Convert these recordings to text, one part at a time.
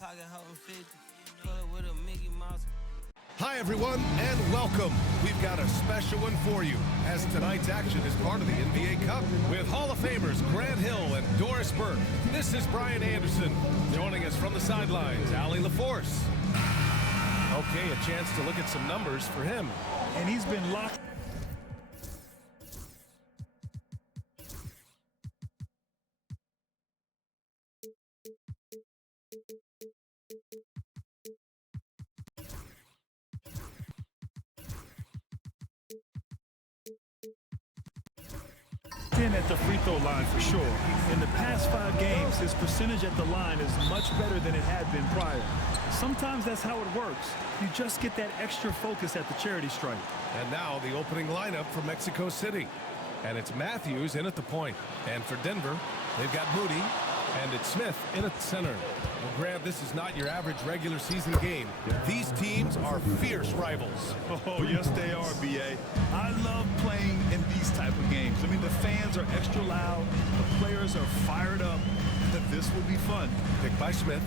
Pocket hold 50, pull it with a Mickey Mouse. Hi, everyone, and welcome. We've got a special one for you, as tonight's action is part of the NBA Cup with Hall of Famers Grant Hill and Doris Burke. This is Brian Anderson. Joining us from the sidelines, Allie LaForce. Okay, a chance to look at some numbers for him. And he's been locked. At the free throw line for sure. In the past 5 games, his percentage at the line is much better than it had been prior. Sometimes that's how it works. You just get that extra focus at the charity stripe. And now the opening lineup for Mexico City. And it's Matthews in at the point. And for Denver, they've got Moody, and it's Smith in at the center. Well, Grant, this is not your average regular season game. These teams are fierce rivals. Oh, yes, they are, B.A. I love playing in these type of games. I mean, the fans are extra loud. The players are fired up. This will be fun. Pick by Smith.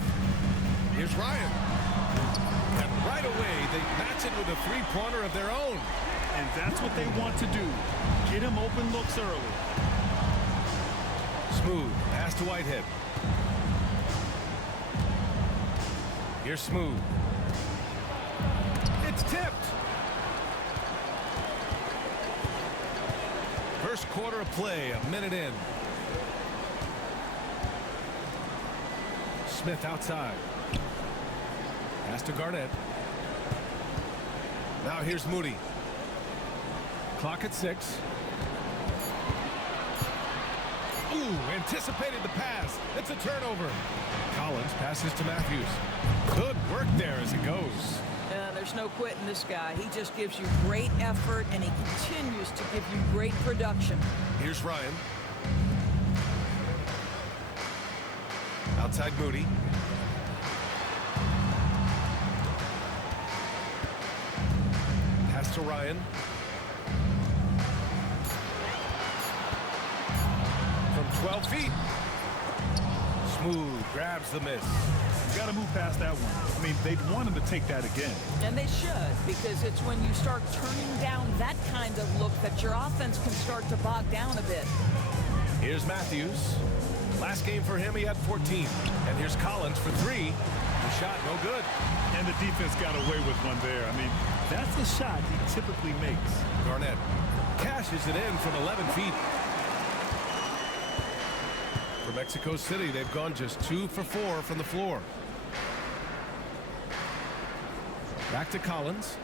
Here's Ryan. And right away, they match it with a three-pointer of their own. And that's what they want to do. Get him open looks early. Smooth. Pass to Whitehead. Here's Smooth. It's tipped. First quarter of play, a minute in. Smith outside. Pass to Garnett. Now here's Moody. Clock at 6. Ooh, anticipated the pass. It's a turnover. Collins passes to Matthews. Good work there as it goes. There's no quitting this guy. He just gives you great effort, and he continues to give you great production. Here's Ryan. Outside Moody. Pass to Ryan. From 12 feet. Smooth grabs the miss. You got to move past that one. I mean, they'd want him to take that again. And they should, because it's when you start turning down that kind of look that your offense can start to bog down a bit. Here's Matthews. Last game for him, he had 14. And here's Collins for 3. The shot, no good. And the defense got away with one there. I mean, that's the shot he typically makes. Garnett cashes it in from 11 feet. For Mexico City, they've gone just 2 for 4 from the floor. Back to Collins.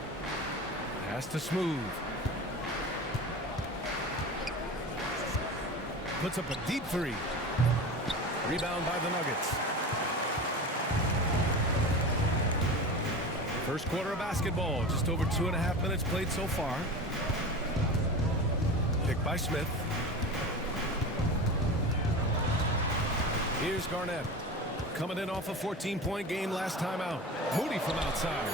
Pass to Smooth. Puts up a deep 3. Rebound by the Nuggets. First quarter of basketball. Just over 2.5 minutes played so far. Picked by Smith. Here's Garnett. Coming in off a 14-point game last time out. Moody from outside.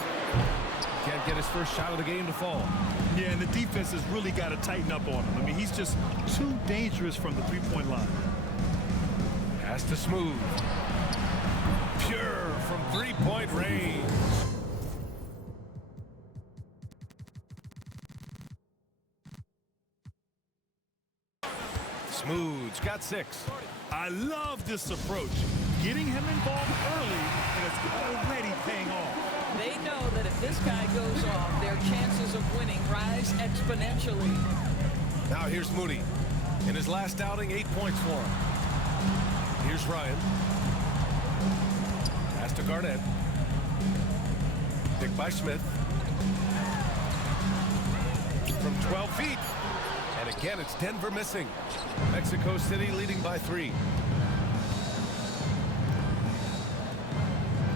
Can't get his first shot of the game to fall. Yeah, and the defense has really got to tighten up on him. I mean, he's just too dangerous from the three-point line. Pass to Smooth. Pure from three-point range. Smooth's got 6. I love this approach. Getting him involved early, and it's already paying off. They know that if this guy goes off, their chances of winning rise exponentially. Now here's Moody. In his last outing, 8 points for him. Here's Ryan. Pass to Garnett. Picked by Smith. From 12 feet. And again, it's Denver missing. Mexico City leading by 3.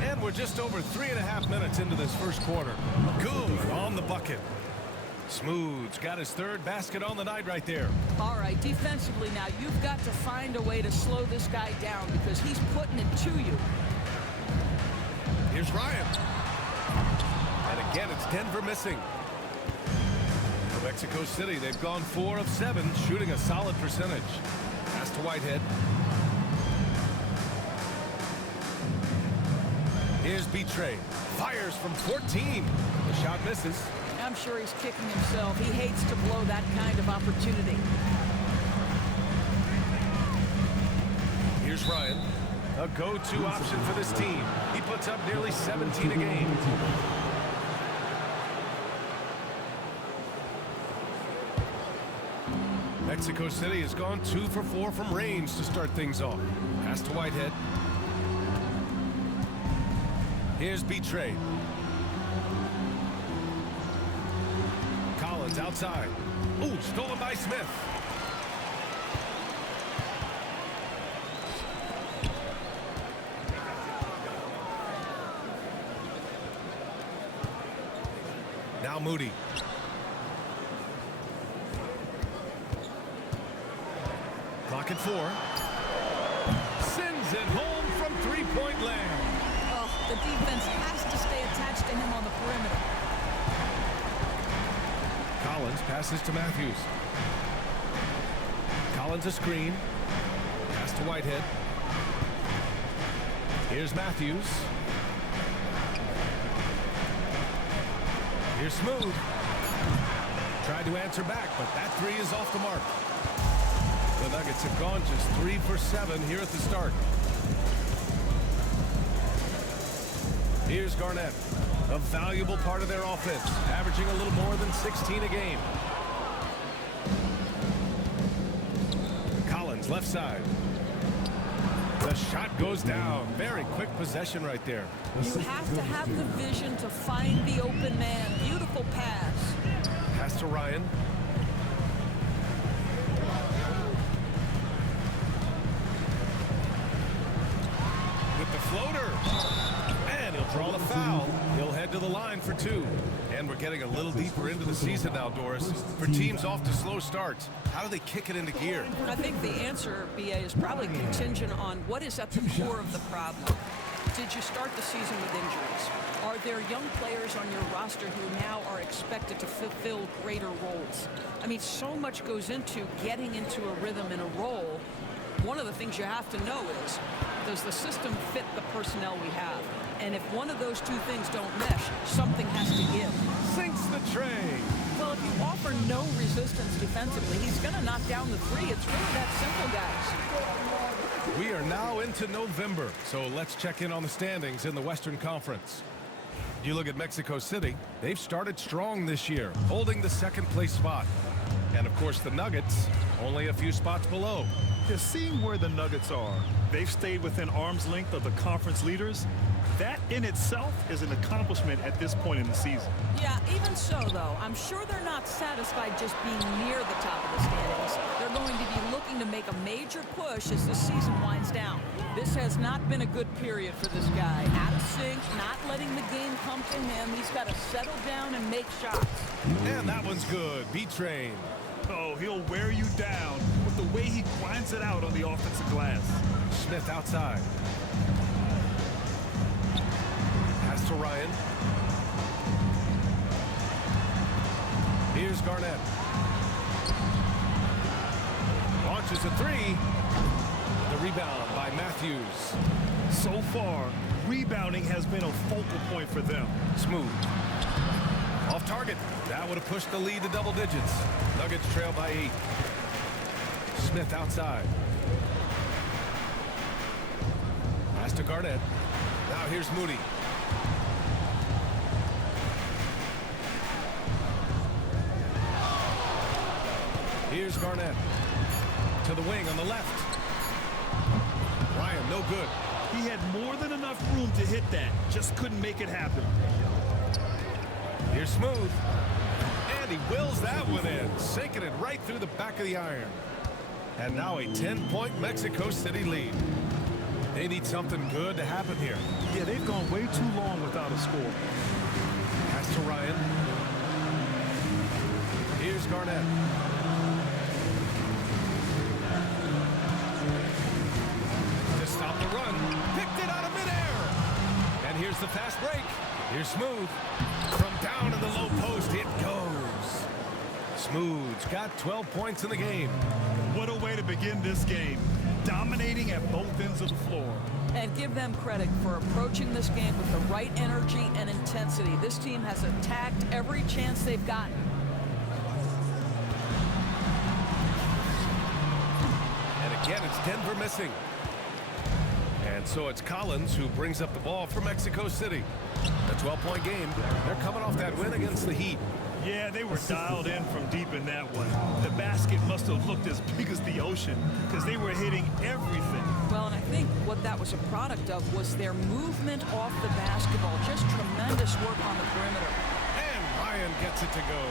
And we're just over 3.5 minutes into this first quarter. Good on the bucket. Smooth's got his 3rd basket on the night right there. All right, defensively now, you've got to find a way to slow this guy down because he's putting it to you. Here's Ryan. And again, it's Denver missing. For Mexico City, they've gone 4 of 7, shooting a solid percentage. Pass to Whitehead. Here's Betray. Fires from 14. The shot misses. I'm sure he's kicking himself. He hates to blow that kind of opportunity. Here's Ryan. A go-to option for this team. He puts up nearly 17 a game. Mexico City has gone 2 for 4 from range to start things off. Pass to Whitehead. Here's Betray. Collins outside. Ooh, stolen by Smith. Now Moody. Clock at 4. Sends it home from three-point land. Oh, the defense has to stay attached to him on the perimeter. Collins passes to Matthews. Collins a screen. Pass to Whitehead. Here's Matthews. Here's Smooth. Tried to answer back, but that three is off the mark. The Nuggets have gone just 3 for 7 here at the start. Here's Garnett, a valuable part of their offense, averaging a little more than 16 a game. Collins, left side. The shot goes down. Very quick possession right there. You have to have the vision to find the open man. Beautiful pass. Pass to Ryan. With the floater. And he'll draw the foul. He'll head to the line for 2. And we're getting a little deeper into the season now, Doris. For teams off to slow starts, how do they kick it into gear? I think the answer, BA, is probably contingent on what is at the core of the problem. Did you start the season with injuries? Are there young players on your roster who now are expected to fulfill greater roles? I mean, so much goes into getting into a rhythm and a role. One of the things you have to know is, does the system fit the personnel we have? And if one of those two things don't mesh, something has to give. Sinks the tray. Well, if you offer no resistance defensively, he's going to knock down the three. It's really that simple, guys. We are now into November, so let's check in on the standings in the Western Conference. You look at Mexico City, they've started strong this year, holding the second-place spot. And, of course, the Nuggets, only a few spots below. Just seeing where the Nuggets are, they've stayed within arm's length of the conference leaders. That in itself is an accomplishment at this point in the season. Yeah, even so, though, I'm sure they're not satisfied just being near the top of the standings. They're going to be looking to make a major push as the season winds down. This has not been a good period for this guy. Out of sync, not letting the game come to him. He's got to settle down and make shots. And that one's good. Betray. Oh, he'll wear you down with the way he grinds it out on the offensive glass. Smith outside. Pass to Ryan. Here's Garnett. Launches a three. The rebound by Matthews. So far, rebounding has been a focal point for them. Smooth. Off target. That would have pushed the lead to double digits. Nuggets trail by 8. Smith outside. Pass to Garnett. Now here's Moody. Here's Garnett. To the wing on the left. Ryan, no good. He had more than enough room to hit that. Just couldn't make it happen. Here's Smooth. And he wills that one in, sinking it right through the back of the iron. And now a 10-point Mexico City lead. They need something good to happen here. Yeah, they've gone way too long without a score. Pass to Ryan. Here's Garnett. To stop the run. Picked it out of midair. And here's the fast break. Here's Smooth. From down in the low post, it goes. Smooth's got 12 points in the game. What a way to begin this game. Dominating at both ends of the floor. And And give them credit for approaching this game with the right energy and intensity. This team has attacked every chance they've gotten. And again, it's Denver missing. And so it's Collins who brings up the ball for Mexico City. A 12-point game. They're coming off that win against the Heat. Yeah, they were dialed in from deep in that one. The basket must have looked as big as the ocean because they were hitting everything. Well, and I think what that was a product of was their movement off the basketball. Just tremendous work on the perimeter. And Ryan gets it to go.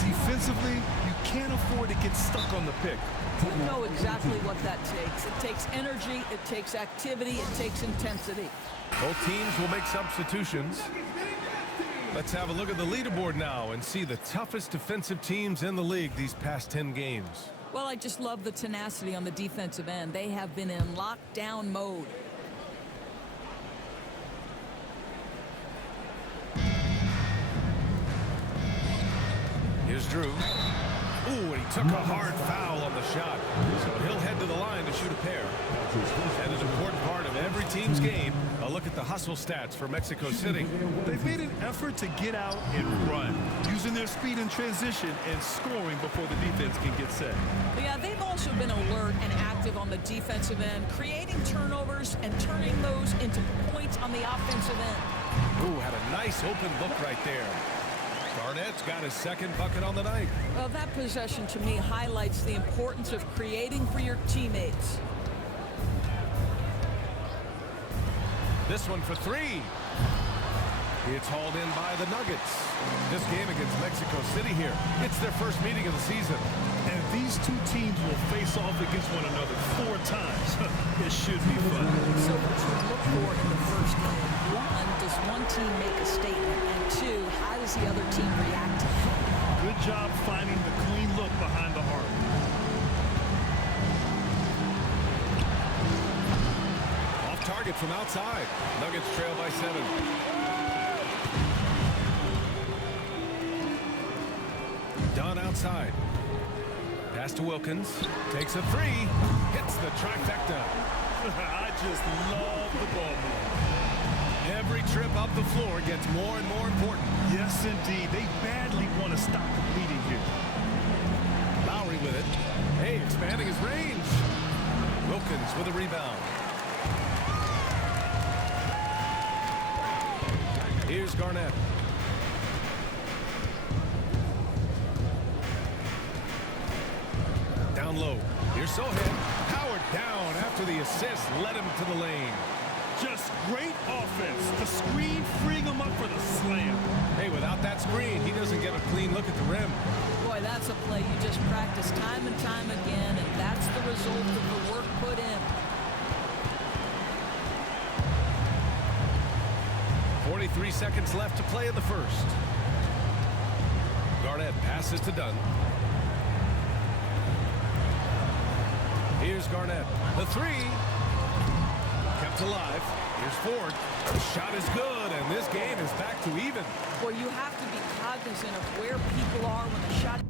Defensively, you can't afford to get stuck on the pick. You know exactly what that takes. It takes energy, it takes activity, it takes intensity. Both teams will make substitutions. Let's have a look at the leaderboard now and see the toughest defensive teams in the league these past 10 games. Well, I just love the tenacity on the defensive end. They have been in lockdown mode. Here's Drew. Ooh, and he took a hard foul on the shot. So he'll head to the line to shoot a pair. And an important part of every team's game, a look at the hustle stats for Mexico City. They've made an effort to get out and run, using their speed in transition and scoring before the defense can get set. Yeah, they've also been alert and active on the defensive end, creating turnovers and turning those into points on the offensive end. Ooh, had a nice open look right there. Garnett's got his second bucket on the night. Well, that possession to me highlights the importance of creating for your teammates. This one for three. It's hauled in by the Nuggets. This game against Mexico City here, it's their first meeting of the season. And these two teams will face off against one another 4 times. It should be fun. So what you look for in the first game, one, does one team make a statement? And two, how does the other team react to it? Good job finding the clean look behind the arc. Off target from outside. Nuggets trail by 7. Dunn outside. Pass to Wilkins. Takes a three. Hits the trifecta. I just love the ball move. Every trip up the floor gets more and more important. Yes, indeed. They badly want to stop the bleeding here. Lowry with it. Hey, expanding his range. Wilkins with a rebound. Here's Garnett. Down low. Here's Sohan. Howard down after the assist led him to the lane. Just great offense. The screen freeing him up for the slam. Hey, without that screen, he doesn't get a clean look at the rim. Boy, that's a play you just practice time and time again, and that's the result of the work put in. 43 seconds left to play in the first. Garnett passes to Dunn. Here's Garnett. The three. Kept alive. Here's Ford. The shot is good, and this game is back to even. Well, you have to be cognizant of where people are when the shot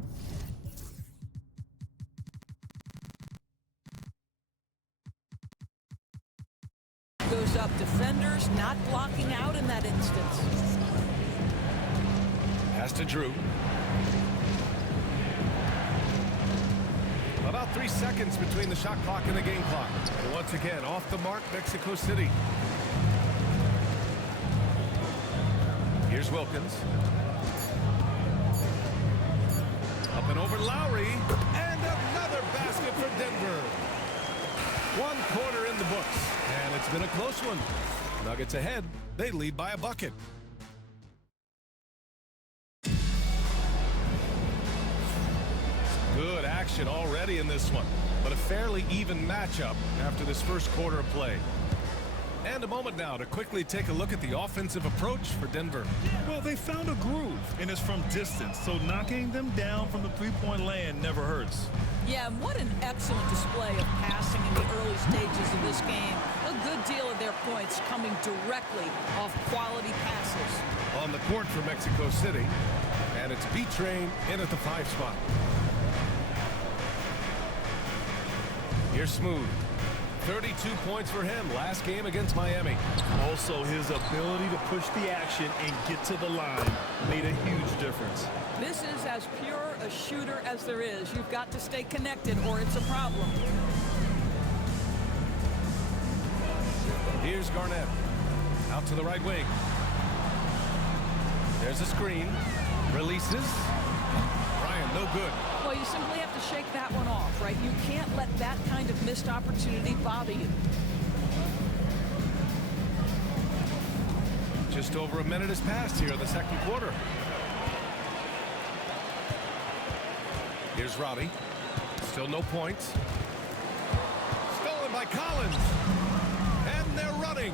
goes up. Defenders not blocking out in that instance. Pass to Drew. About 3 seconds between the shot clock and the game clock. And once again, off the mark, Mexico City. Here's Wilkins. Up and over Lowry. And another basket for Denver. 1 quarter in the books. And it's been a close one. Nuggets ahead. They lead by a bucket. Good action already in this one, but a fairly even matchup after this first quarter of play. And a moment now to quickly take a look at the offensive approach for Denver. Well, they found a groove, and it's from distance, so knocking them down from the three-point land never hurts. Yeah, and what an excellent display of passing in the early stages of this game. A good deal of their points coming directly off quality passes. On the court for Mexico City, and it's B-Train in at the 5 spot. Here's Smooth. 32 points for him last game against Miami. Also, his ability to push the action and get to the line made a huge difference. This is as pure a shooter as there is. You've got to stay connected or it's a problem. Here's Garnett. Out to the right wing. There's a screen. Releases. Ryan, no good. Well, you simply have to shake that one off, right? You can't let that kind of missed opportunity bother you. Just over a minute has passed here in the second quarter. Here's Roddy. Still no points. Stolen by Collins. And they're running.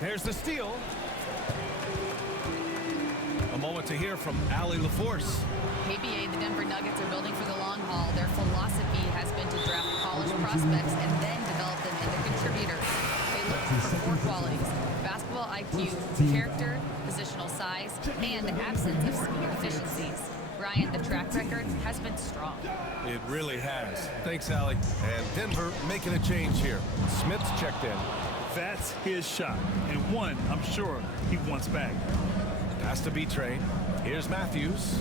There's the steal. A moment to hear from Allie LaForce. KBA, the Denver Nuggets are building for the long haul. Their philosophy has been to draft college prospects and then develop them into contributors. They look for four qualities: basketball IQ, character, positional size, and the absence of speed deficiencies. Ryan, the track record has been strong. It really has. Thanks, Allie. And Denver making a change here. Smith's checked in. That's his shot, and one I'm sure he wants back. Pass to B-Train. Here's Matthews.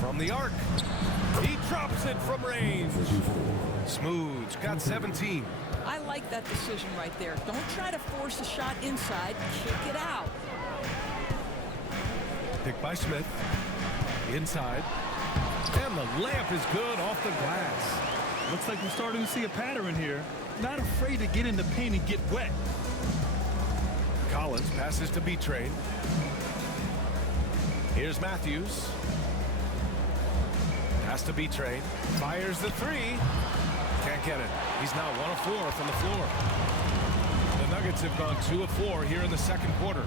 From the arc. He drops it from range. Smooth's got 17. I like that decision right there. Don't try to force a shot inside. Kick it out. Picked by Smith. Inside. And the layup is good off the glass. Looks like we're starting to see a pattern here. Not afraid to get in the paint and get wet. Collins passes to B-Train. Here's Matthews. Pass to B-Train. Fires the three. Can't get it. He's now 1 of 4 from the floor. The Nuggets have gone 2 of 4 here in the second quarter.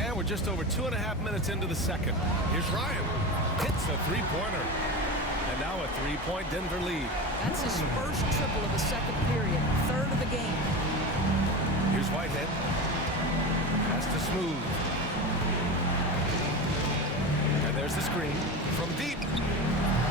And we're just over 2.5 minutes into the second. Here's Ryan. Hits a three-pointer. And now a three-point Denver lead. That's his first triple of the second period, third of the game. Here's Whitehead. Pass to Smooth. And there's the screen from deep.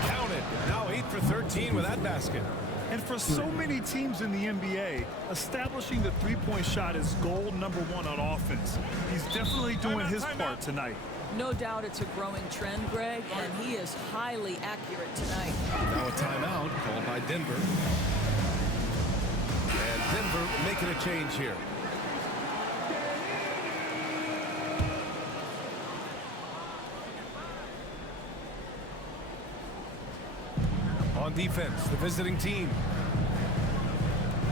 Counted. Now 8 for 13 with that basket. And for so many teams in the NBA, establishing the three-point shot is goal number 1 on offense. He's definitely doing his part tonight. No doubt it's a growing trend, Greg, and he is highly accurate tonight. Now a timeout called by Denver. And Denver making a change here. On defense, the visiting team.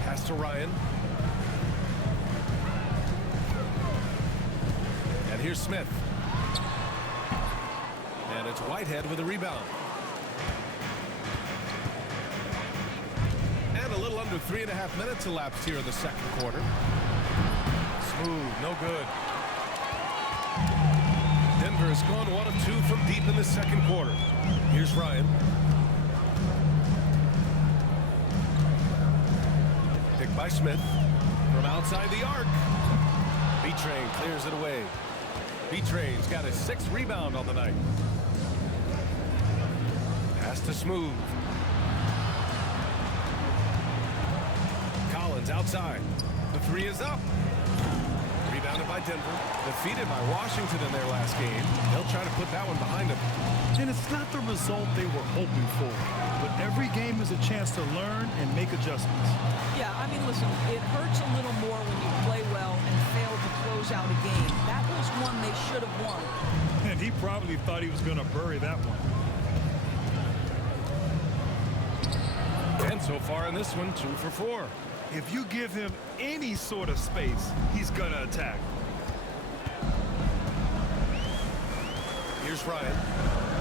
Pass to Ryan. And here's Smith. And it's Whitehead with a rebound. And a little under 3.5 minutes elapsed here in the second quarter. Smooth, no good. Denver has gone 1 of 2 from deep in the second quarter. Here's Ryan. Picked by Smith from outside the arc. B-Train clears it away. B-Train's got his 6th rebound on the night. Pass to Smooth. Collins outside. The three is up. Rebounded by Denver. Defeated by Washington in their last game. They'll try to put that one behind them. And it's not the result they were hoping for, but every game is a chance to learn and make adjustments. Yeah, I mean, listen, it hurts a little more when you play well and fail to close out a game. That was one they should have won. And he probably thought he was going to bury that one. And so far in this one, 2 for 4. If you give him any sort of space, he's going to attack. Here's Ryan.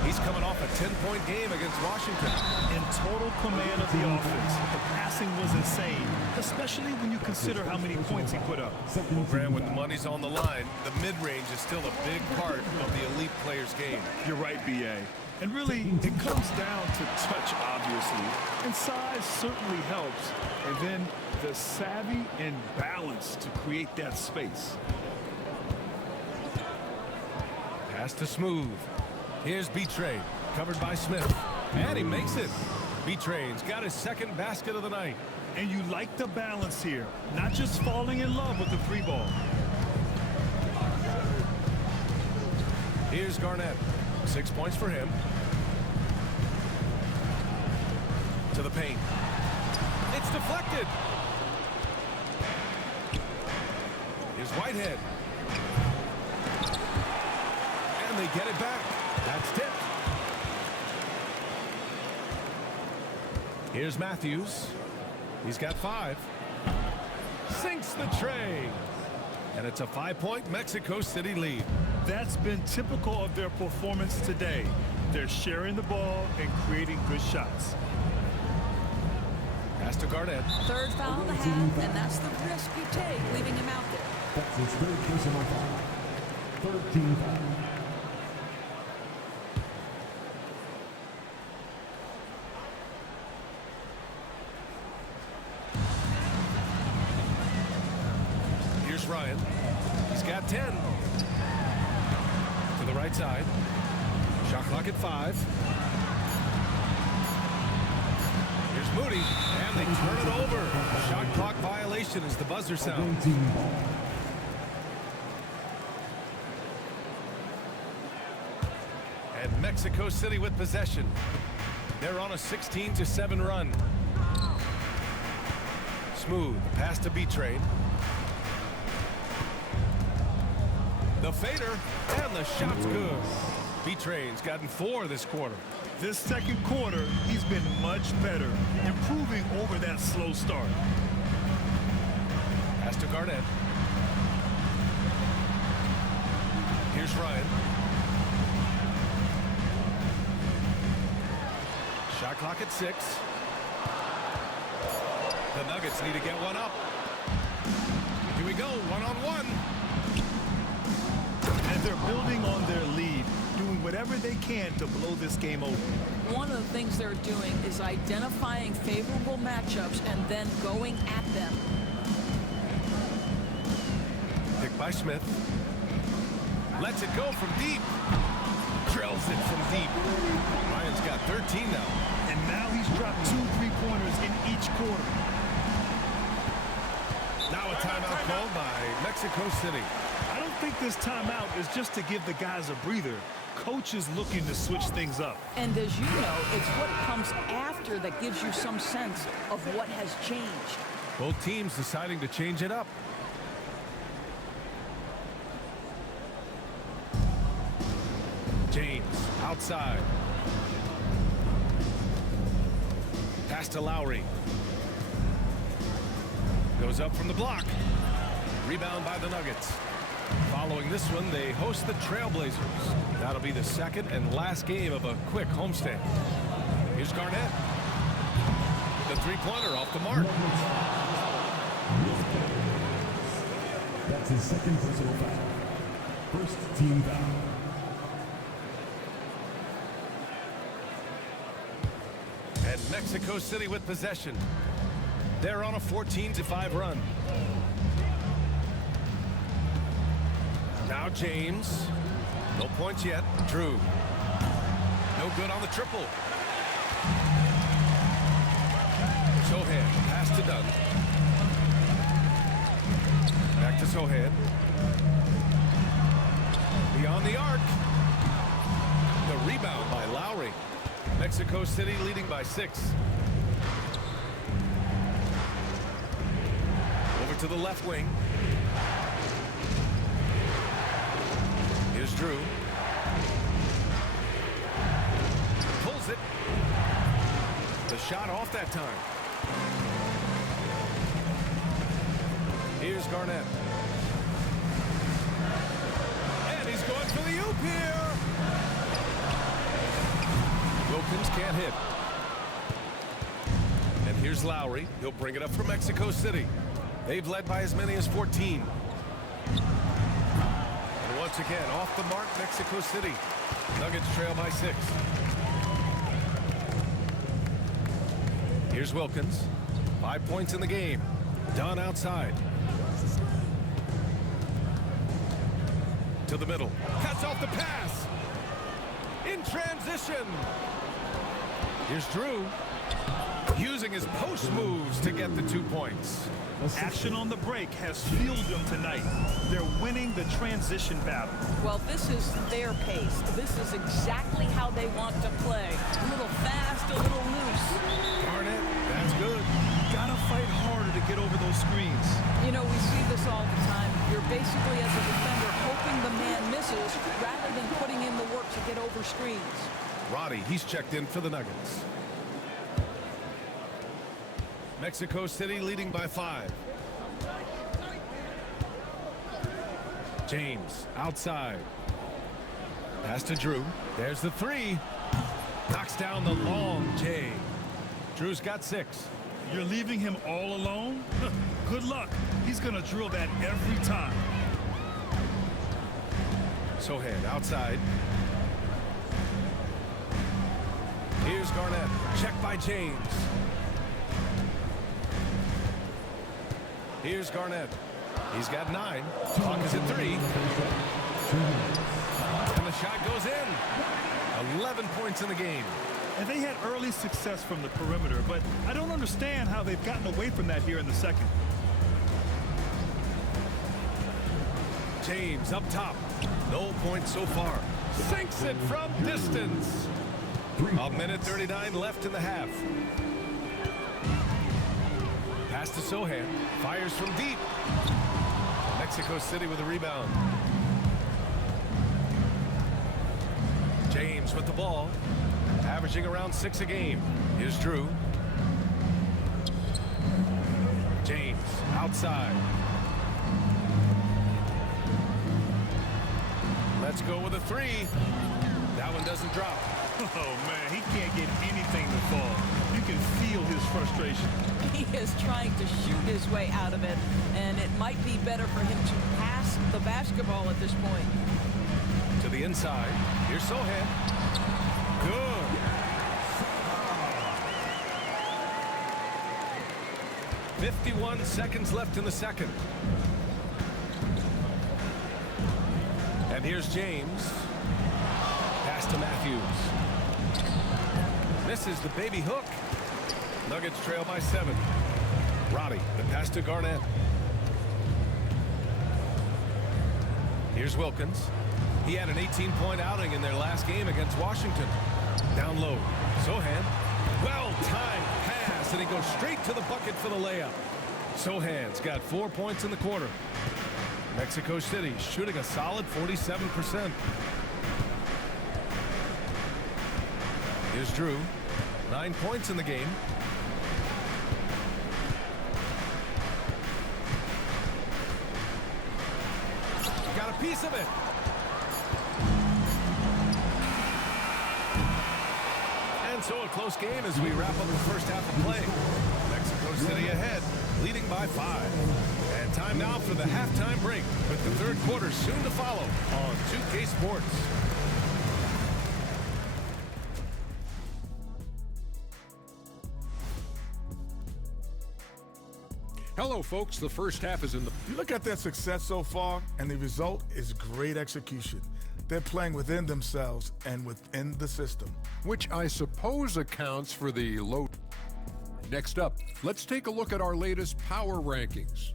He's coming off a 10-point game against Washington. In total command of the offense. The passing was insane, especially when you consider how many points he put up. Graham, when the money's on the line, the mid-range is still a big part of the elite player's game. You're right, B.A. And really, it comes down to touch, obviously. And size certainly helps. And then the savvy and balance to create that space. Pass to Smooth. Here's B-Train, covered by Smith. And he makes it. B-Train's got his second basket of the night. And you like the balance here, not just falling in love with the free ball. Here's Garnett. 6 points for him. To the paint. It's deflected. Here's Whitehead. And they get it back. That's tipped. Here's Matthews. He's got 5. Sinks the tray. And it's a 5-point Mexico City lead. That's been typical of their performance today. They're sharing the ball and creating good shots. Pass to Garnett. Third foul of the half, and that's the risk you take, leaving him out there. That's his third personal foul. 13 foul. Here's Ryan. He's got 10. To the right side. Shot clock at 5. Here's Moody. And they turn it over. Shot clock violation as the buzzer sounds. And Mexico City with possession. They're on a 16-7 run. Smooth. Pass to B-Train. The fader, and the shot's good. B-Train's gotten 4 this quarter. This second quarter, he's been much better, improving over that slow start. Pass to Garnett. Here's Ryan. Shot clock at 6. The Nuggets need to get one up. Here we go, one-on-one. And they're building on their lead, doing whatever they can to blow this game open. One of the things they're doing is identifying favorable matchups and then going at them. Picked by Smith. Lets it go from deep. Drills it from deep. Ryan's got 13 now. And now he's dropped 2 3-pointers in each quarter. Now a timeout called by Mexico City. I don't think this timeout is just to give the guys a breather. Coach is looking to switch things up. And as you know, it's what comes after that gives you some sense of what has changed. Both teams deciding to change it up. James outside. Pass to Lowry. Goes up from the block. Rebound by the Nuggets. Following this one, they host the Trailblazers. That'll be the second and last game of a quick homestand. Here's Garnett. The three-pointer off the mark. That's his second personal foul. First team foul. And Mexico City with possession. They're on a 14-5 run. Now James. No points yet. Drew. No good on the triple. Sohan. Pass to Dunn. Back to Sohan. Beyond the arc. The rebound by Lowry. Mexico City leading by 6. Over to the left wing. Here's Drew. Pulls it. The shot off that time. Here's Garnett. And he's going for the oop here. Wilkins can't hit. And here's Lowry. He'll bring it up for Mexico City. They've led by as many as 14. And once again, off the mark, Mexico City. Nuggets trail by 6. Here's Wilkins. 5 points in the game. Dunn outside. To the middle. Cuts off the pass. In transition. Here's Drew. Using his post moves to get the 2 points. Action on the break has fueled them tonight. They're winning the transition battle. Well, this is their pace. This is exactly how they want to play. A little fast, a little loose. Garnett, that's good. Gotta fight harder to get over those screens. You know, we see this all the time. You're basically, as a defender, hoping the man misses rather than putting in the work to get over screens. Roddy, he's checked in for the Nuggets. Mexico City leading by 5. James outside. Pass to Drew. There's the 3. Knocks down the long J. Drew's got 6. You're leaving him all alone? Good luck. He's gonna drill that every time. Sohan outside. Here's Garnett. Checked by James. Here's Garnett. He's got 9. Clock is at 3. And the shot goes in. 11 points in the game. And they had early success from the perimeter, but I don't understand how they've gotten away from that here in the second. James up top. No points so far. Sinks it from distance. 1:39 left in the half. Pass to Sohan. Fires from deep. Mexico City with a rebound. James with the ball. Averaging around 6 a game. Here's Drew. James outside. Let's go with a 3. That one doesn't drop. Oh, man, he can't get anything to fall. You can feel his frustration. He is trying to shoot his way out of it, and it might be better for him to pass the basketball at this point. To the inside. Here's Sohan. Good. .51 seconds left in the second. And here's James. Pass to Matthews. Misses the baby hook. Nuggets trail by 7. Roddy, the pass to Garnett. Here's Wilkins. He had an 18-point outing in their last game against Washington. Down low. Sohan. Well-timed pass, and he goes straight to the bucket for the layup. Sohan's got 4 points in the quarter. Mexico City shooting a solid 47%. Here's Drew. 9 points in the game. Got a piece of it. And so a close game as we wrap up the first half of play. Mexico City ahead, leading by 5. And time now for the halftime break, with the third quarter soon to follow on 2K Sports. Hello, folks. The first half is in the... You look at their success so far, and the result is great execution. They're playing within themselves and within the system. which I suppose accounts for the low... Next up, let's take a look at our latest power rankings.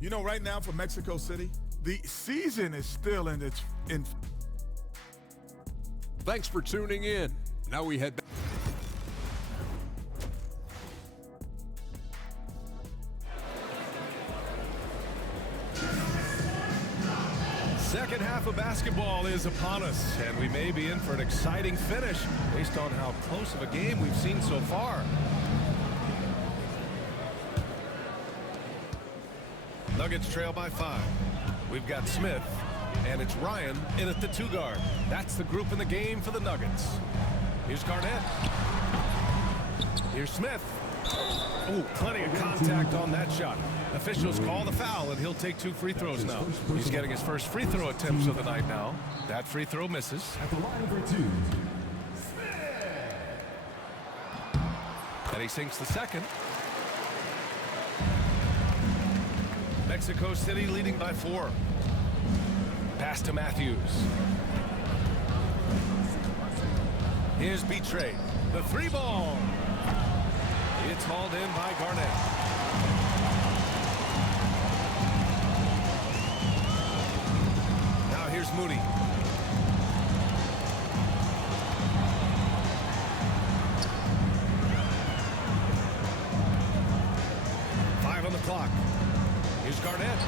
You know, right now for Mexico City, the season is still in its... Thanks for tuning in. Now we head back. Second half of basketball is upon us, and we may be in for an exciting finish based on how close of a game we've seen so far. Nuggets trail by 5. We've got Smith, and it's Ryan in at the 2 guard. That's the group in the game for the Nuggets. Here's Garnett. Here's Smith. Oh, plenty of contact on that shot. Officials call the foul, and he'll take 2 free throws now. He's getting his first free throw attempts of the night now. That free throw misses. At the line for 2. And he sinks the second. Mexico City leading by 4. Pass to Matthews. Here's Betray. The 3-ball. It's hauled in by Garnett. Now here's Moody. On the clock. Here's Garnett.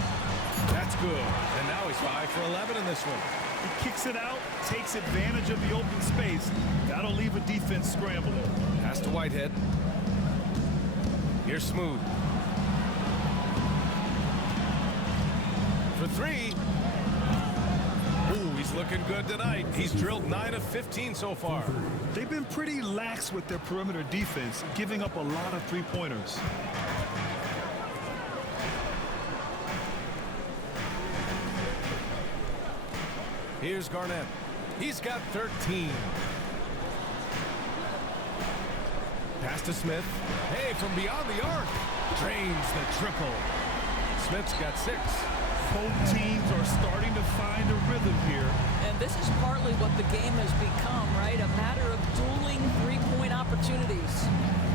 That's good. And now he's 5 for 11 in this one. He kicks it out, takes advantage of the open space. That'll leave a defense scrambling. Pass to Whitehead. Here's Smooth. For 3. Ooh, he's looking good tonight. He's drilled 9 of 15 so far. They've been pretty lax with their perimeter defense, giving up a lot of three-pointers. Here's Garnett. He's got 13. Pass to Smith. Hey, from beyond the arc. Drains the triple. Smith's got 6. Both teams are starting to find a rhythm here. And this is partly what the game has become, right? A matter of dueling three-point opportunities.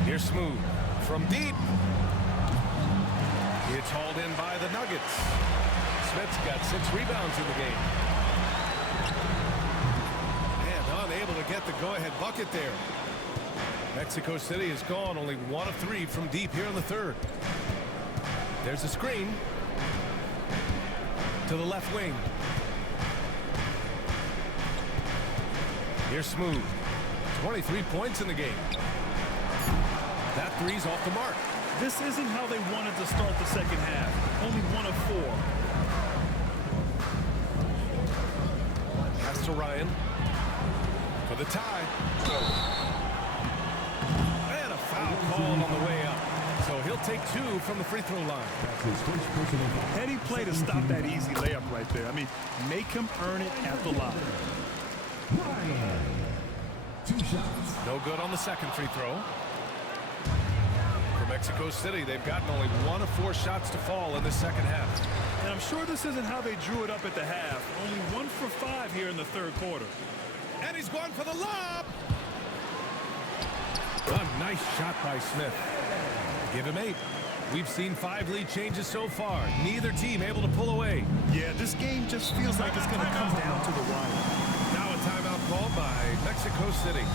Here's Smooth. From deep. It's hauled in by the Nuggets. Smith's got 6 rebounds in the game. Able to get the go-ahead bucket there. Mexico City has gone only 1 of 3 from deep here in the third. There's a screen to the left wing. Here's Smooth. 23 points in the game. That three's off the mark. This isn't how they wanted to start the second half. Only 1 of 4. Pass to Ryan. For the tie. And a foul call on the way up. So he'll take 2 from the free throw line. Heady play to stop that easy layup right there. I mean, make him earn it at the line. 2 shots. No good on the second free throw. For Mexico City, they've gotten only 1 of 4 shots to fall in the second half. And I'm sure this isn't how they drew it up at the half. Only 1 for 5 here in the third quarter. And he's going for the lob. A nice shot by Smith. Give him 8. We've seen 5 lead changes so far. Neither team able to pull away. Yeah, this game just feels like it's going to come down to the wire. Now a timeout called by Mexico City.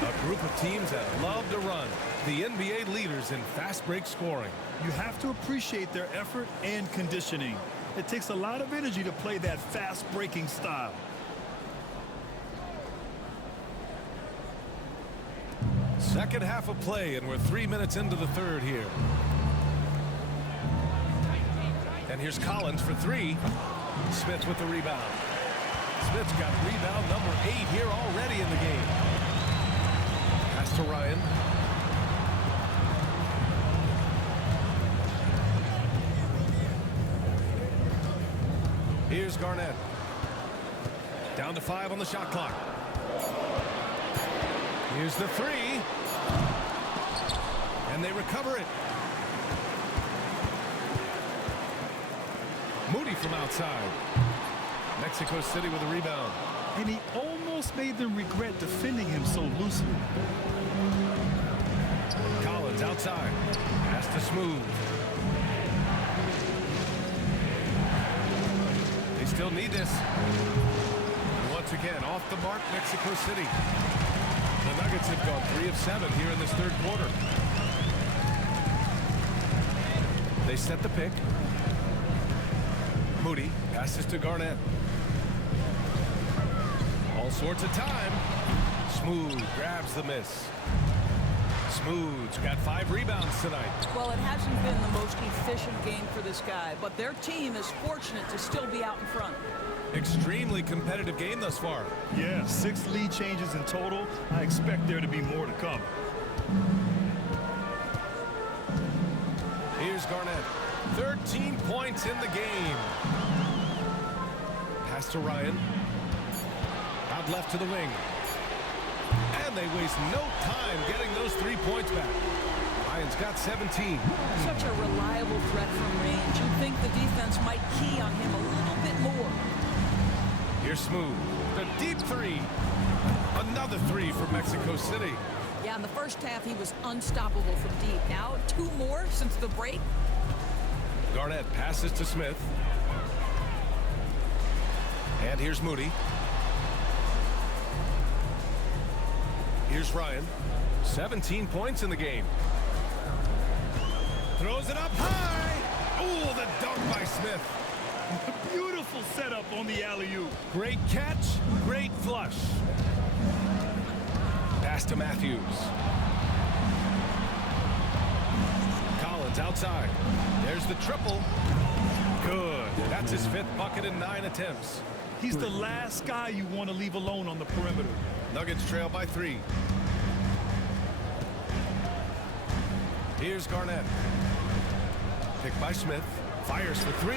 A group of teams that love to run. The NBA leaders in fast break scoring. You have to appreciate their effort and conditioning. It takes a lot of energy to play that fast-breaking style. Second half of play, and we're 3 minutes into the third here. And here's Collins for 3. Smith with the rebound. Smith's got rebound number 8 here already in the game. Pass to Ryan. Here's Garnett. Down to 5 on the shot clock. Here's the 3. And they recover it. Moody from outside. Mexico City with a rebound. And he almost made them regret defending him so loosely. Collins outside. Pass to Smooth. They still need this. And once again, off the mark, Mexico City. The Nuggets have gone 3 of 7 here in this third quarter. They set the pick. Moody passes to Garnett. All sorts of time. Smooth grabs the miss. Smooth's got 5 rebounds tonight. Well, it hasn't been the most efficient game for this guy, but their team is fortunate to still be out in front. Extremely competitive game thus far. Yeah, 6 lead changes in total. I expect there to be more to come. Here's Garnett. 13 points in the game. Pass to Ryan. Out left to the wing. And they waste no time getting those 3 points back. Ryan's got 17. Such a reliable threat from range. You'd think the defense might key on him a little bit more. Here's Smooth. The deep three. Another three from Mexico City. Yeah, in the first half, he was unstoppable from deep. Now, 2 more since the break. Garnett passes to Smith. And here's Moody. Here's Ryan. 17 points in the game. Throws it up high. Ooh, the dunk by Smith. Beautiful setup on the alley-oop. Great catch, great flush. Pass to Matthews. Collins outside. There's the triple. Good. That's his 5th bucket in 9 attempts. He's the last guy you want to leave alone on the perimeter. Nuggets trail by 3. Here's Garnett. Picked by Smith. Fires for 3.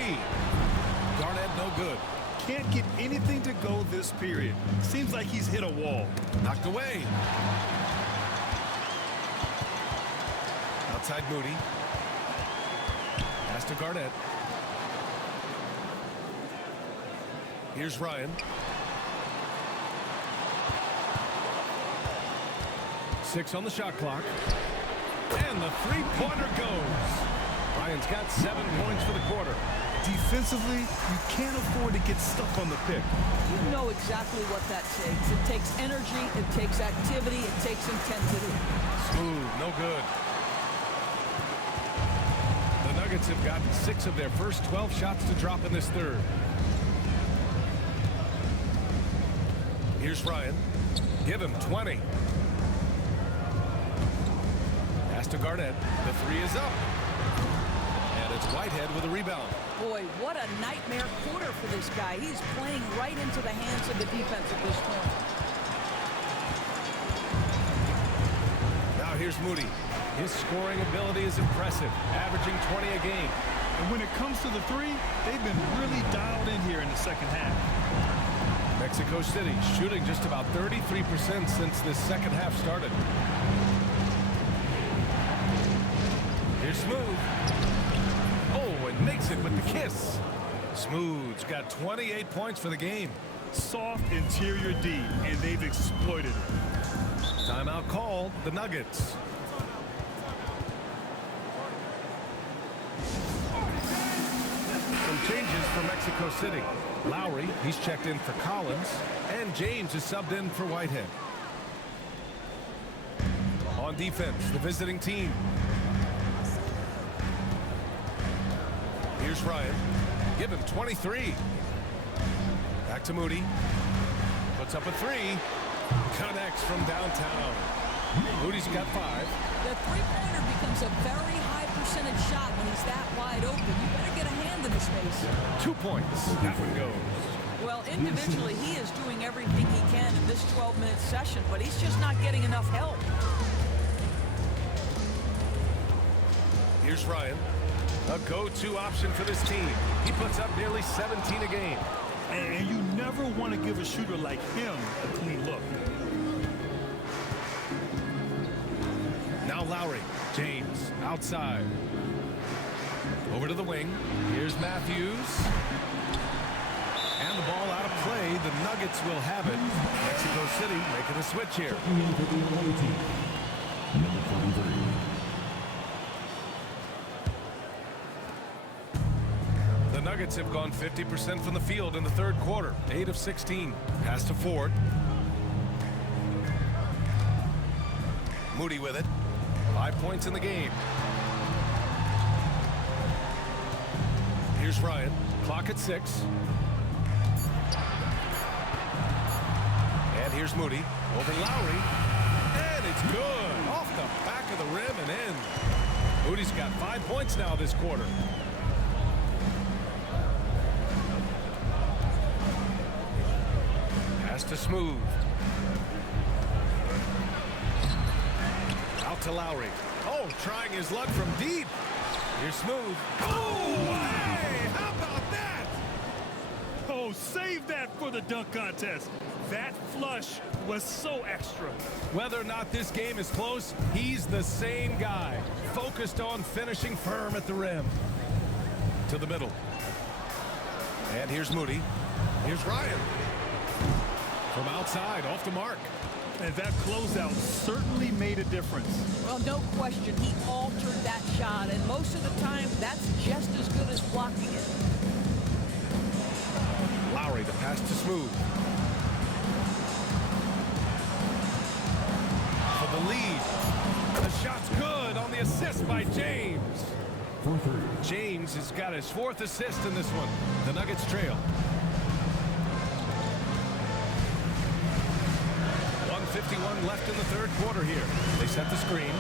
Garnett no good. Can't get anything to go this period. Seems like he's hit a wall. Knocked away. Outside Moody. Pass to Garnett. Here's Ryan. 6 on the shot clock. And the three-pointer goes. Ryan's got 7 points for the quarter. Defensively, you can't afford to get stuck on the pick. You know exactly what that takes. It takes energy, it takes activity, it takes intensity. Smooth, no good. The Nuggets have gotten 6 of their first 12 shots to drop in this third. Here's Ryan. Give him 20. Pass to Garnett. The 3 is up. And it's Whitehead with a rebound. Boy, what a nightmare quarter for this guy. He's playing right into the hands of the defense at this point. Now here's Moody. His scoring ability is impressive, averaging 20 a game. And when it comes to the 3, they've been really dialed in here in the second half. Mexico City shooting just about 33% since this second half started. Here's Smooth. Oh, and makes it with the kiss. Smooth's got 28 points for the game. Soft interior D, and they've exploited it. Timeout called, the Nuggets. Some changes for Mexico City. Lowry, he's checked in for Collins, and James is subbed in for Whitehead. On defense, the visiting team. Here's Ryan. Give him 23. Back to Moody. Puts up a 3. Connects from downtown. Moody's got 5. The three-pointer becomes a very high percentage shot when he's that wide open. You better get a hand in his face. 2 points. That one goes. Well, individually, he is doing everything he can in this 12-minute session, but he's just not getting enough help. Here's Ryan. A go-to option for this team. He puts up nearly 17 a game. And you never want to give a shooter like him a clean look. Now Lowry. James outside. Over to the wing. Here's Matthews. And the ball out of play. The Nuggets will have it. Mexico City making a switch here. The Nuggets have gone 50% from the field in the third quarter. 8 of 16. Pass to Ford. Moody with it. 5 points in the game. Here's Ryan. Clock at 6. And here's Moody. Over Lowry. And it's good. Off the back of the rim and in. Moody's got 5 points now this quarter. Pass to Smooth. Out to Lowry. Oh, trying his luck from deep. Here's Smooth. Oh, hey, how about that? Oh, save that for the dunk contest. That flush was so extra. Whether or not this game is close, he's the same guy, focused on finishing firm at the rim. To the middle. And here's Moody. Here's Ryan. From outside, off the mark. And that closeout certainly made a difference. Well, no question, he altered that shot, and most of the time, that's just as good as blocking it. Lowry, the pass to Smooth. For the lead. The shot's good on the assist by James. James has got his 4th assist in this one. The Nuggets trail. 1:51 left in the 3rd quarter here. They set the screen.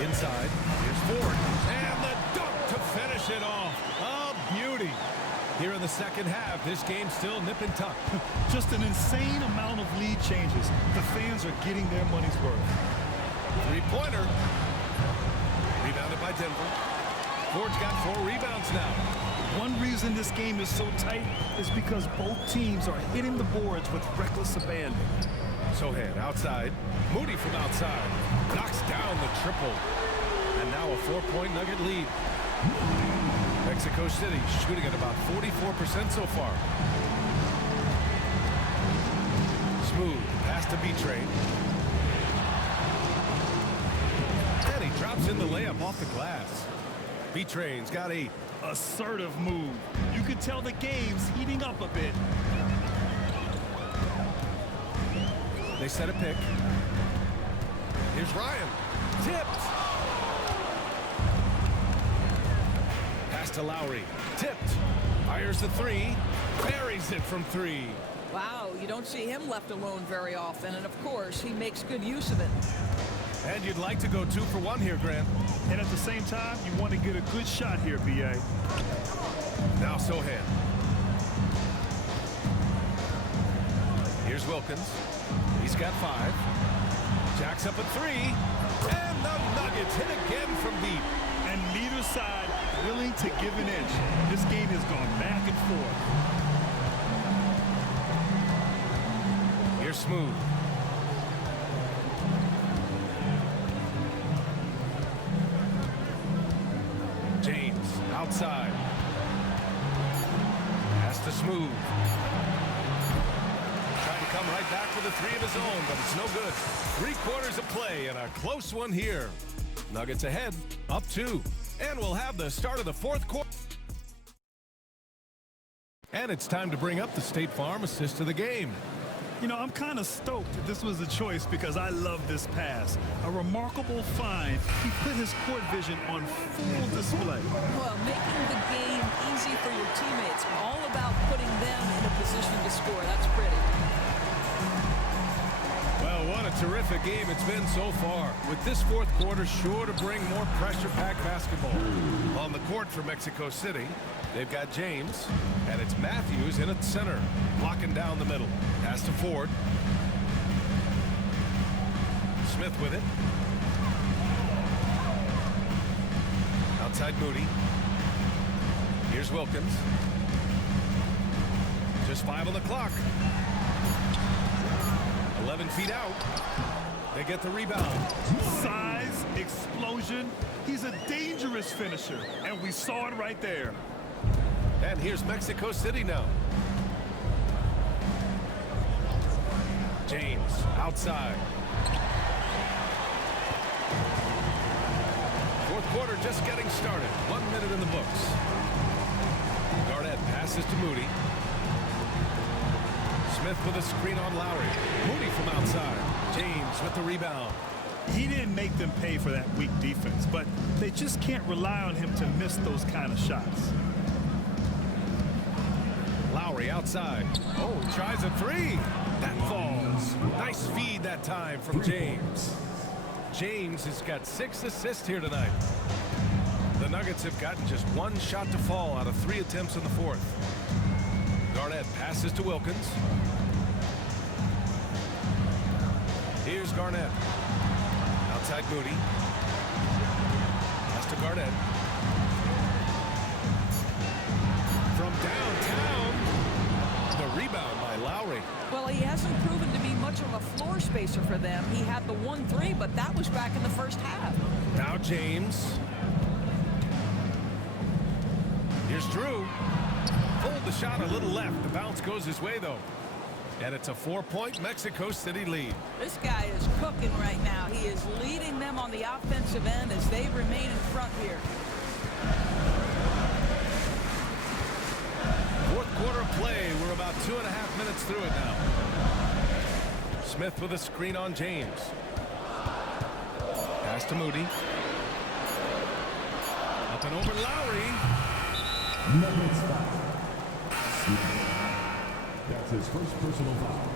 Inside. Here's Ford. And the dunk to finish it off. A beauty. Here in the 2nd half, this game's still nip and tuck. Just an insane amount of lead changes. The fans are getting their money's worth. 3-pointer. Rebounded by Denver. Ford's got 4 rebounds now. One reason this game is so tight is because both teams are hitting the boards with reckless abandon. Sohan outside. Moody from outside. Knocks down the triple. And now a 4-point Nugget lead. Mexico City shooting at about 44% so far. Smooth. Pass to B-Train. And he drops in the layup off the glass. B-Train's got 8. Assertive move. You could tell the game's heating up a bit. They set a pick. Here's Ryan. Tipped. Pass to Lowry. Tipped. Fires the 3. Buries it from 3. Wow, you don't see him left alone very often, and of course, he makes good use of it. And you'd like to go 2 for 1 here, Grant. And at the same time, you want to get a good shot here, B.A. Now Sohan. Here's Wilkins. He's got 5. Jacks up at 3. And the Nuggets hit again from deep. And neither side willing to give an inch. This game has gone back and forth. Here's Smooth. James outside. Pass to Smooth. Trying to come right back with a 3 of his own, but it's no good. 3 quarters of play and a close one here. Nuggets ahead, up 2. And we'll have the start of the 4th quarter. And it's time to bring up the State Farm assist of the game. You know, I'm kind of stoked that this was a choice because I love this pass. A remarkable find. He put his court vision on full display. Well, making the game easy for your teammates. All about putting them in a position to score. That's pretty. Well, what a terrific game it's been so far. With this 4th quarter sure to bring more pressure-packed basketball. On the court for Mexico City, they've got James, and it's Matthews in at center, blocking down the middle. Pass to Ford. Smith with it. Outside Moody. Here's Wilkins. Just 5 on the clock. 11 feet out. They get the rebound. Size, explosion. He's a dangerous finisher, and we saw it right there. And here's Mexico City now. James outside. 4th quarter just getting started. 1 minute in the books. Garnett passes to Moody. Smith with a screen on Lowry. Moody from outside. James with the rebound. He didn't make them pay for that weak defense, but they just can't rely on him to miss those kind of shots. Lowry outside. Oh, he tries a 3. That falls. Nice feed that time from James. James has got 6 assists here tonight. The Nuggets have gotten just 1 shot to fall out of 3 attempts in the 4th. Garnett passes to Wilkins. Here's Garnett. Outside Moody. Pass to Garnett. From downtown. The rebound by Lowry. Well, he hasn't proven chaser for them. He had the 1-3, but that was back in the first half. Now James. Here's Drew. Pulled the shot a little left. The bounce goes his way, though. And it's a 4-point Mexico City lead. This guy is cooking right now. He is leading them on the offensive end as they remain in front here. Fourth quarter of play. We're about 2.5 minutes through it now. Smith with a screen on James. Pass to Moody. Up and over Lowry. That's his first personal foul.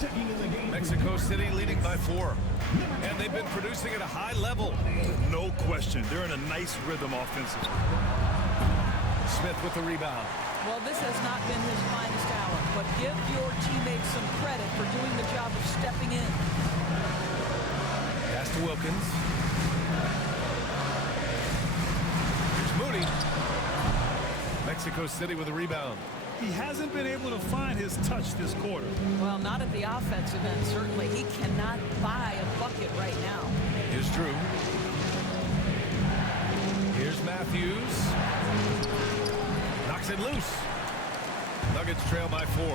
Checking in the game. Mexico City leading by 4. And they've been producing at a high level. No question. They're in a nice rhythm offensively. Smith with the rebound. Well, this has not been his finest hour, but give your teammates some credit for doing the job of stepping in. Pass to Wilkins. Here's Moody. Mexico City with a rebound. He hasn't been able to find his touch this quarter. Well, not at the offensive end, certainly. He cannot buy a bucket right now. Here's Drew. Here's Matthews. Knocks it loose. Nuggets trail by 4.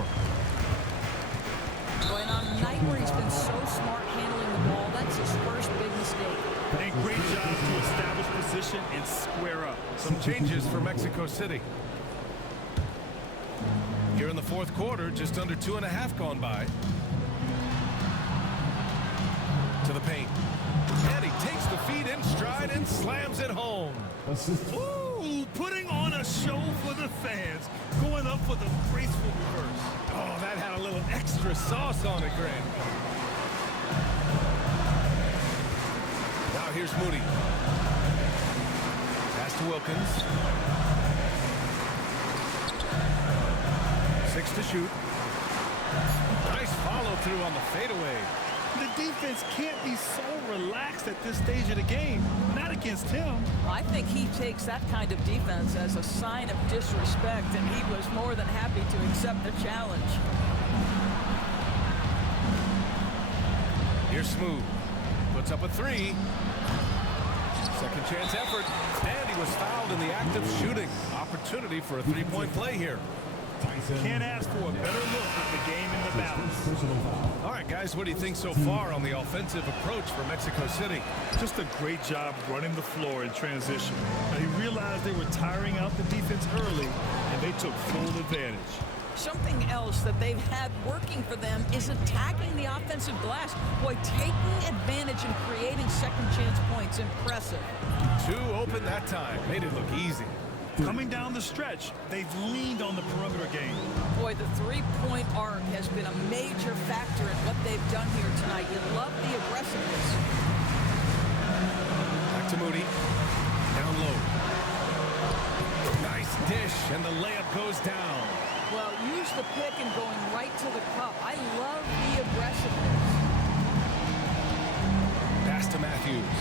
Going on a night where he's been so smart handling the ball, that's his first big mistake. And great job to establish position and square up. Some changes for Mexico City. Here in the fourth quarter, just under 2.5 gone by. To the paint. And he takes the feed in stride and slams it home. Ooh, putting on a show for the fans. Going up for the graceful reverse. Oh, that had a little extra sauce on it, Grant. Now here's Moody. Pass to Wilkins. 6 to shoot. Nice follow through on the fadeaway. The defense can't be so relaxed at this stage of the game. Not against him. I think he takes that kind of defense as a sign of disrespect, and he was more than happy to accept the challenge. Here's Smooth. Puts up a 3. Second chance effort. And he was fouled in the act of shooting. Opportunity for a 3-point play here. Can't ask for a better look with the game in the balance. All right, guys, what do you think so far on the offensive approach for Mexico City? Just a great job running the floor in transition. Now, he realized they were tiring out the defense early, and they took full advantage. Something else that they've had working for them is attacking the offensive glass. Boy, taking advantage and creating second chance points. Impressive. 2 open that time. Made it look easy. Coming down the stretch, they've leaned on the perimeter game. Boy, the three-point arc has been a major factor in what they've done here tonight. You love the aggressiveness. Back to Moody. Down low. Nice dish, and the layup goes down. Well, use the pick and going right to the cup. I love the aggressiveness. Pass to Matthews.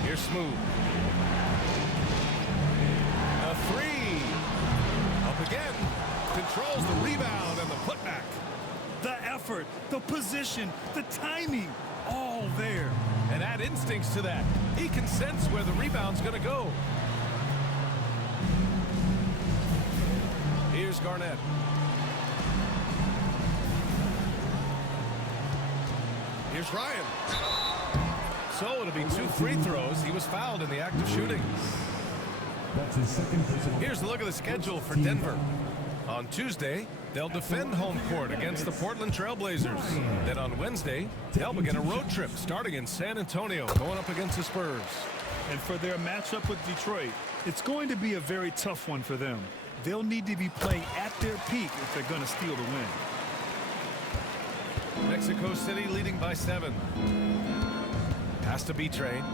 Here's Smooth. A 3. Up again. Controls the rebound and the putback. The effort, the position, the timing, all there. And add instincts to that. He can sense where the rebound's going to go. Here's Garnett. Here's Ryan. So it'll be 2 free throws. He was fouled in the act of shooting. That's his second personal. Here's a look at the schedule for Denver. On Tuesday, they'll defend home court against the Portland Trailblazers. Then on Wednesday, they'll begin a road trip starting in San Antonio, going up against the Spurs. And for their matchup with Detroit, it's going to be a very tough one for them. They'll need to be playing at their peak if they're going to steal the win. Mexico City leading by 7. Pass to B-Train.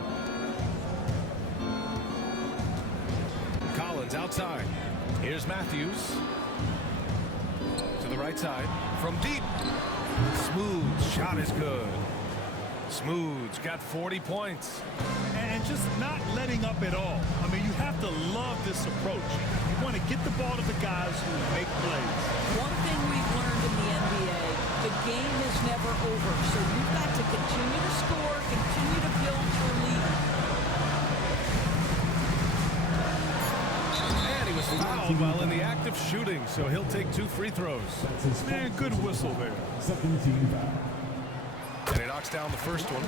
Collins outside. Here's Matthews. To the right side. From deep. Smooth shot is good. Smooth's got 40 points. And just not letting up at all. I mean, you have to love this approach. You want to get the ball to the guys who make plays. One thing we've learned in the NBA, the game is never over. So you've got to continue to score, continue to build your lead. And he was fouled while in the act of shooting, so he'll take 2 free throws. Man, good whistle there. Second team foul. And he knocks down the first one.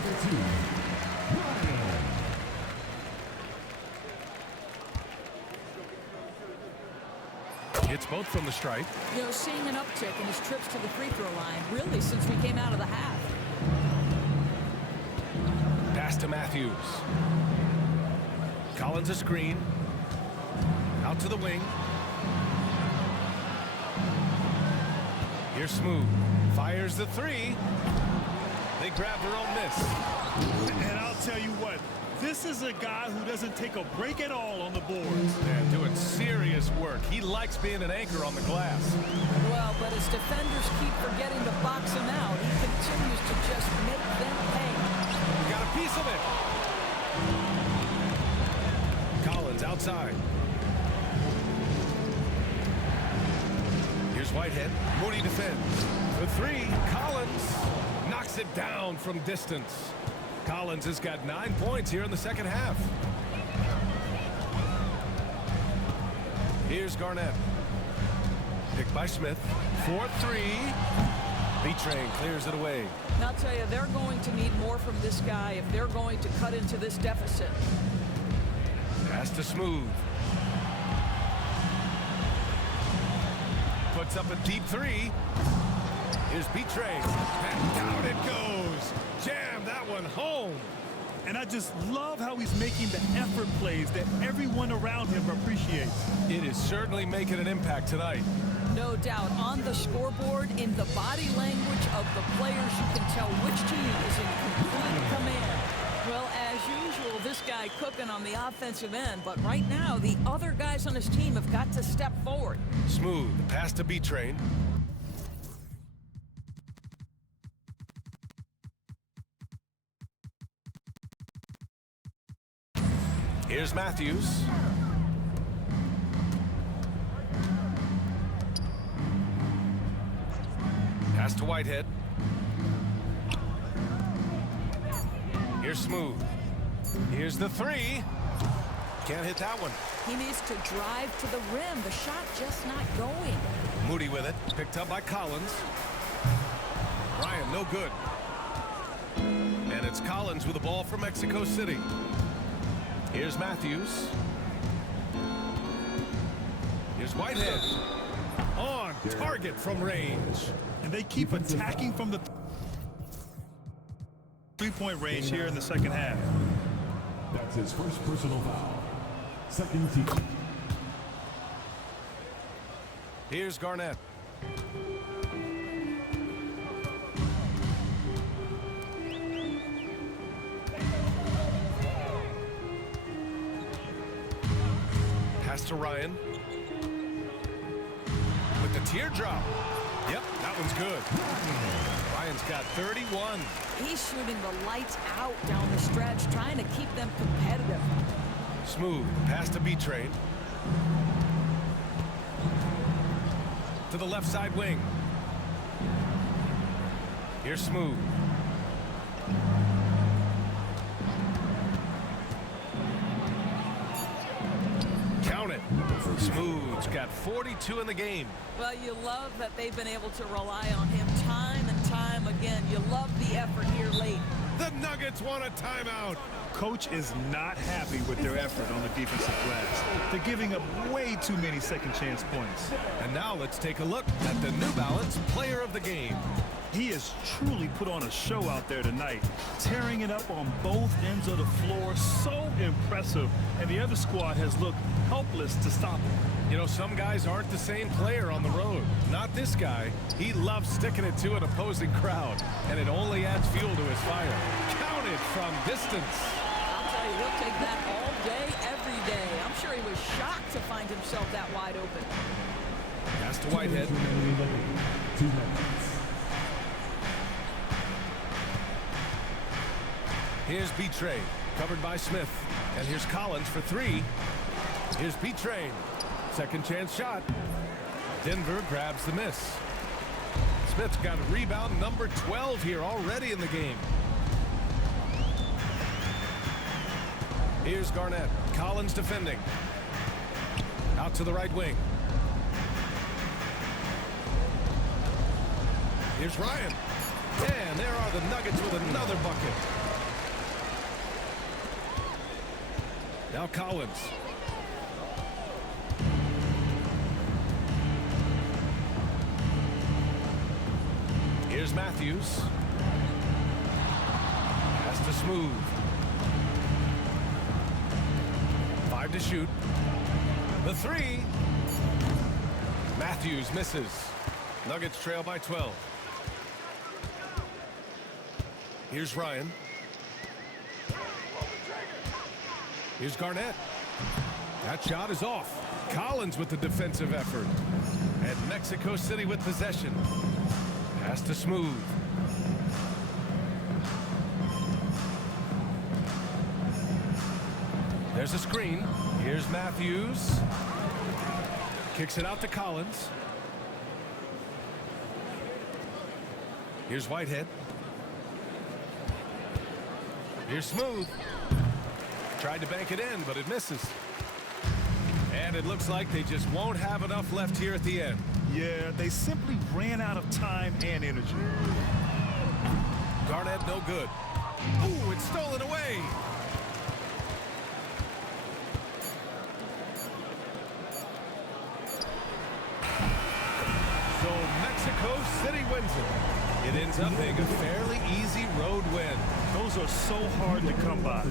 Hits both from the stripe. You know, seeing an uptick in his trips to the free throw line, really, since we came out of the half. Pass to Matthews. Collins a screen. Out to the wing. Here's Smooth. Fires the 3. They grab their own miss. And I'll tell you what, this is a guy who doesn't take a break at all on the boards. Yeah, doing serious work. He likes being an anchor on the glass. Well, but as defenders keep forgetting to box him out, he continues to just make them pay. Got a piece of it. Collins outside. Here's Whitehead. Moody defends. The 3. Collins knocks it down from distance. Collins has got 9 points here in the second half. Here's Garnett. Picked by Smith. 4-3. B-Train clears it away. And I'll tell you, they're going to need more from this guy if they're going to cut into this deficit. Pass to Smooth. Puts up a deep 3. Here's B-Train. And down it goes. Jam that one home. And I just love how he's making the effort plays that everyone around him appreciates. It is certainly making an impact tonight. No doubt. On the scoreboard, in the body language of the players, you can tell which team is in complete command. Well, as usual, this guy cooking on the offensive end, but right now, the other guys on his team have got to step forward. Smooth. Pass to B-Train. Here's Matthews. Pass to Whitehead. Here's Smooth. Here's the 3. Can't hit that one. He needs to drive to the rim. The shot just not going. Moody with it. Picked up by Collins. Ryan, no good. And it's Collins with the ball from Mexico City. Here's Matthews. Here's Whitehead. On target from range. And they keep attacking from the three-point range here in the second half. That's his first personal foul. Second team. Here's Garnett. Pass to Ryan. With the teardrop. Yep, that one's good. Ryan's got 31. He's shooting the lights out down the stretch, trying to keep them competitive. Smooth. Pass to B-Train. To the left side wing. Here's Smooth. Count it. Smooth's got 42 in the game. Well, you love that they've been able to rely on him time and time again. You love the effort here late. The Nuggets want a timeout. Coach is not happy with their effort on the defensive glass. They're giving up way too many second chance points. And now let's take a look at the New Balance Player of the Game. He has truly put on a show out there tonight, tearing it up on both ends of the floor. So impressive. And the other squad has looked helpless to stop him. You know, some guys aren't the same player on the road. Not this guy. He loves sticking it to an opposing crowd, and it only adds fuel to his fire. Counted from distance. I'll tell you, he'll take that all day, every day. I'm sure he was shocked to find himself that wide open. Pass to Whitehead. 2 minutes. Here's B-Train, covered by Smith. And here's Collins for 3. Here's B-Train. Second chance shot. Denver grabs the miss. Smith's got rebound number 12 here already in the game. Here's Garnett. Collins defending. Out to the right wing. Here's Ryan. And there are the Nuggets with another bucket. Now Collins. Here's Matthews. Has to smooth. 5 to shoot. The 3. Matthews misses. Nuggets trail by 12. Here's Ryan. Here's Garnett. That shot is off. Collins with the defensive effort. And Mexico City with possession. Has to smooth. There's a screen. Here's Matthews. Kicks it out to Collins. Here's Whitehead. Here's Smooth. Tried to bank it in, but it misses. And it looks like they just won't have enough left here at the end. Yeah, they simply ran out of time and energy. Garnett no good. Ooh, it's stolen away. So Mexico City wins it. It ends up being a fairly easy road win. Those are so hard to come by.